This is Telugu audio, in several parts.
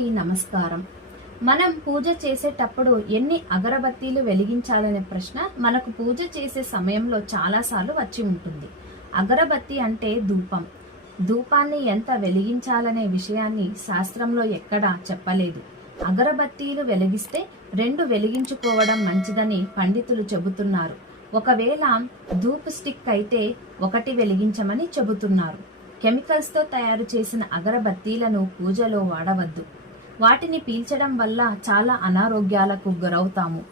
నమస్కారం. మనం పూజ చేసేటప్పుడు ఎన్ని అగరబత్తీలు వెలిగించాలనే ప్రశ్న మనకు పూజ చేసే సమయంలో చాలాసార్లు వచ్చి ఉంటుంది. అగరబత్తి అంటే ధూపం. ధూపాన్ని ఎంత వెలిగించాలనే విషయాన్ని శాస్త్రంలో ఎక్కడా చెప్పలేదు. అగరబత్తీలు వెలిగిస్తే రెండు వెలిగించుకోవడం మంచిదని పండితులు చెబుతున్నారు. ఒకవేళ ధూప్ స్టిక్ అయితే ఒకటి వెలిగించమని చెబుతున్నారు. కెమికల్స్తో తయారు చేసిన అగరబత్తీలను పూజలో వాడవద్దు. వాటిని పీల్చడం వల్ల చాలా అనారోగ్యాలకు గురవుతాము.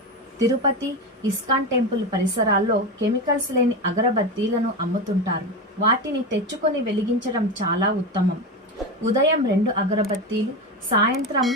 తిరుపతి ఇస్కాన్ టెంపుల్ పరిసరాల్లో కెమికల్స్ లేని అగరబత్తీలను అమ్ముతుంటారు. వాటిని తెచ్చుకొని వెలిగించడం చాలా ఉత్తమం. ఉదయం రెండు అగరబత్తీలు సాయంత్రం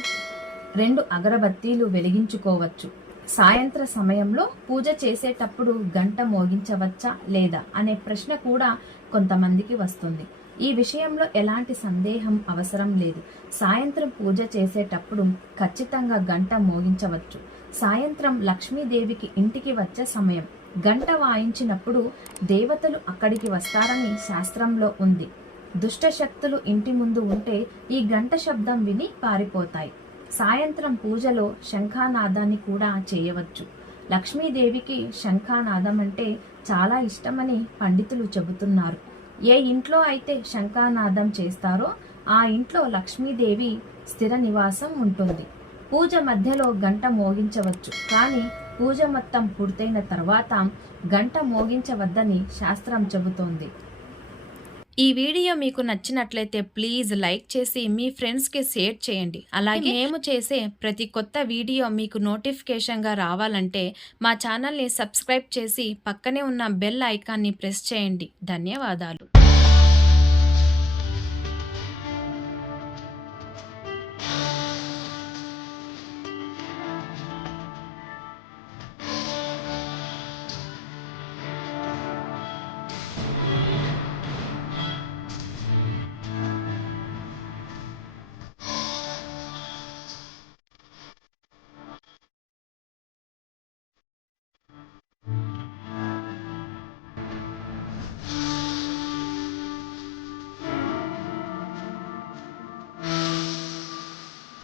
రెండు అగరబత్తీలు వెలిగించుకోవచ్చు. సాయంత్ర సమయంలో పూజ చేసేటప్పుడు గంట మోగించవచ్చా లేదా అనే ప్రశ్న కూడా కొంతమందికి వస్తుంది. ఈ విషయంలో ఎలాంటి సందేహం అవసరం లేదు. సాయంత్రం పూజ చేసేటప్పుడు ఖచ్చితంగా గంట మోగించవచ్చు. సాయంత్రం లక్ష్మీదేవికి ఇంటికి వచ్చే సమయం. గంట వాయించినప్పుడు దేవతలు అక్కడికి వస్తారని శాస్త్రంలో ఉంది. దుష్ట శక్తులు ఇంటి ముందు ఉంటే ఈ గంట శబ్దం విని పారిపోతాయి. సాయంత్రం పూజలో శంఖానాదాన్ని కూడా చేయవచ్చు. లక్ష్మీదేవికి శంఖానాదం అంటే చాలా ఇష్టమని పండితులు చెబుతున్నారు. ఏ ఇంట్లో అయితే శంఖానాదం చేస్తారో ఆ ఇంట్లో లక్ష్మీదేవి స్థిర నివాసం ఉంటుంది. పూజ మధ్యలో గంట మోగించవచ్చు. కానీ పూజ మొత్తం పూర్తయిన తర్వాత గంట మోగించవద్దని శాస్త్రం చెబుతోంది. ఈ వీడియో మీకు నచ్చినట్లయితే ప్లీజ్ లైక్ చేసి మీ ఫ్రెండ్స్కి షేర్ చేయండి. అలాగే మేము చేసే ప్రతి కొత్త వీడియో మీకు నోటిఫికేషన్గా రావాలంటే మా ఛానల్ని సబ్స్క్రైబ్ చేసి పక్కనే ఉన్న బెల్ ఐకాన్ని ప్రెస్ చేయండి. ధన్యవాదాలు.